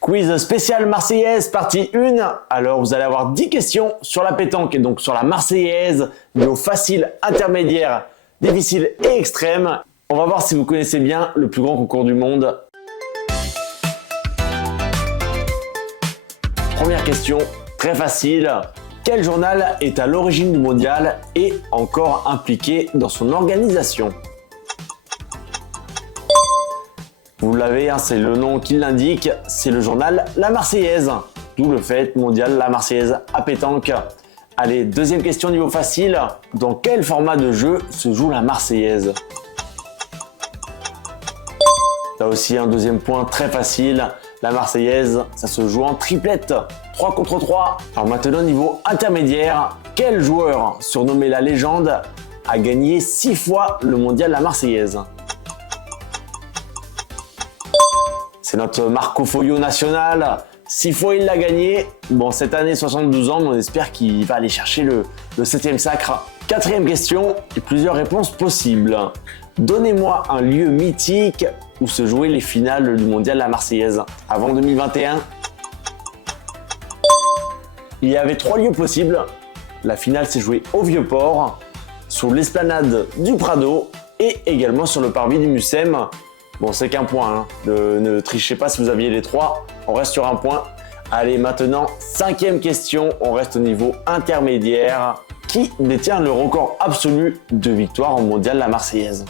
Quiz spécial Marseillaise, partie 1. Alors, vous allez avoir 10 questions sur la pétanque et donc sur la Marseillaise, niveau facile, intermédiaire, difficile et extrême. On va voir si vous connaissez bien le plus grand concours du monde. Première question, très facile. Quel journal est à l'origine du mondial et encore impliqué dans son organisation? Vous l'avez, c'est le nom qui l'indique, c'est le journal La Marseillaise. D'où le fait mondial La Marseillaise à pétanque. Allez, deuxième question niveau facile. Dans quel format de jeu se joue la Marseillaise? Là aussi un deuxième point très facile. La Marseillaise, ça se joue en triplette. 3 contre 3. Alors maintenant niveau intermédiaire, quel joueur surnommé la légende a gagné 6 fois le mondial La Marseillaise? C'est notre Marco Foglio national. 6 fois il l'a gagné. Bon, cette année 72 ans, mais on espère qu'il va aller chercher le 7e sacre. Quatrième question et plusieurs réponses possibles. Donnez-moi un lieu mythique où se jouaient les finales du mondial La Marseillaise avant 2021. Il y avait 3 lieux possibles. La finale s'est jouée au Vieux-Port, sur l'esplanade du Prado et également sur le parvis du Mucem. Bon, c'est qu'un point, ne trichez pas si vous aviez les 3, on reste sur un point. Allez, maintenant, 5e question, on reste au niveau intermédiaire. Qui détient le record absolu de victoires au mondial La Marseillaise?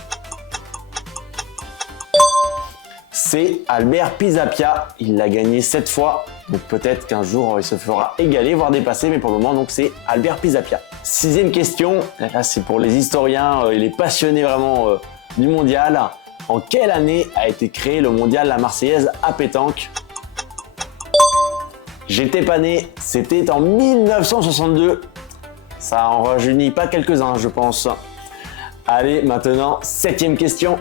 C'est Albert Pisapia, il l'a gagné 7 fois, donc peut-être qu'un jour il se fera égaler, voire dépasser, mais pour le moment, donc c'est Albert Pisapia. 6e question, là c'est pour les historiens et les passionnés vraiment du mondial. En quelle année a été créé le mondial La Marseillaise à pétanque? J'étais pas né, c'était en 1962. Ça en rajeunit pas quelques-uns, je pense. Allez, maintenant, 7e question.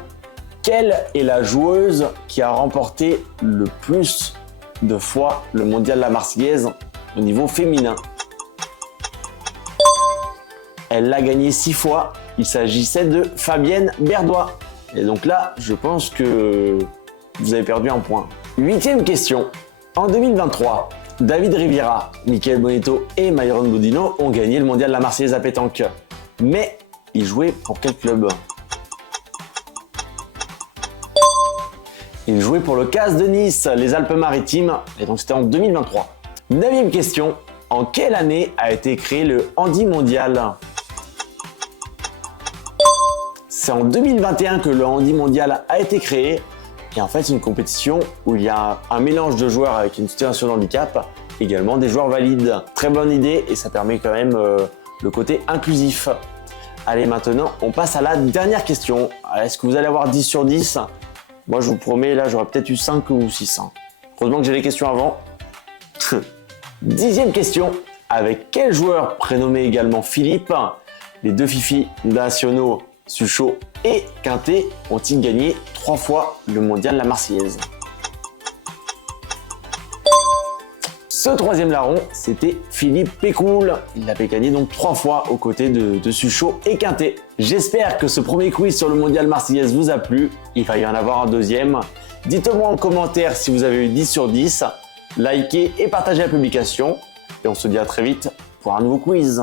Quelle est la joueuse qui a remporté le plus de fois le mondial La Marseillaise au niveau féminin? Elle l'a gagné 6 fois. Il s'agissait de Fabienne Berdois. Et donc là, je pense que vous avez perdu un point. 8e question. En 2023, David Riviera, Michael Bonito et Myron Boudinot ont gagné le mondial La Marseillaise à pétanque. Mais ils jouaient pour quel club? Ils jouaient pour le CAS de Nice, les Alpes-Maritimes, et donc c'était en 2023. 9e question. En quelle année a été créé le Handi Mondial? C'est en 2021 que le Handi Mondial a été créé. Et en fait, c'est une compétition où il y a un mélange de joueurs avec une situation de handicap, également des joueurs valides. Très bonne idée et ça permet quand même le côté inclusif. Allez, maintenant, on passe à la dernière question. Est-ce que vous allez avoir 10 sur 10? Moi, je vous promets, là, j'aurais peut-être eu 5 ou 6. Heureusement que j'ai les questions avant. 10e question. Avec quel joueur prénommé également Philippe, les 2 fifis nationaux Suchot et Quintet ont-ils gagné 3 fois le mondial La Marseillaise? Ce 3e larron, c'était Philippe Pécoul. Il l'avait gagné donc 3 fois aux côtés de Suchot et Quintet. J'espère que ce premier quiz sur le mondial Marseillaise vous a plu. Il va y en avoir un deuxième. Dites-moi en commentaire si vous avez eu 10 sur 10. Likez et partagez la publication. Et on se dit à très vite pour un nouveau quiz.